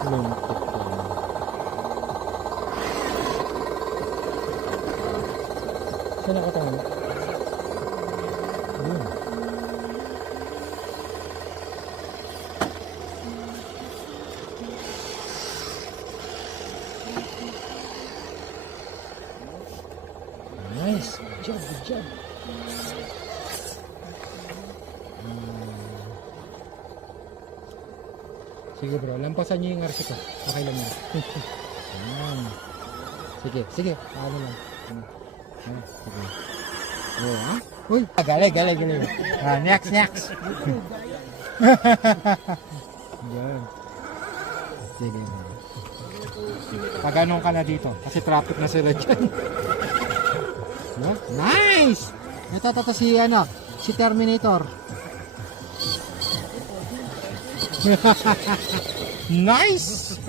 Luntok lang. Saan nakatama? Ayun. Nice. Good job, good job. Sige bro, lampasan niyo yung RC ko. Okay lang yan. Ayan. Sige, sige. Paano lang. Sige. Oh, ha? Uy! Galing, galing, galing. Next, next. Yan. Sige. Pag-anong ka na dito. Kasi traffic na sila dyan. Nice! Ito si ano, si Terminator. Nice!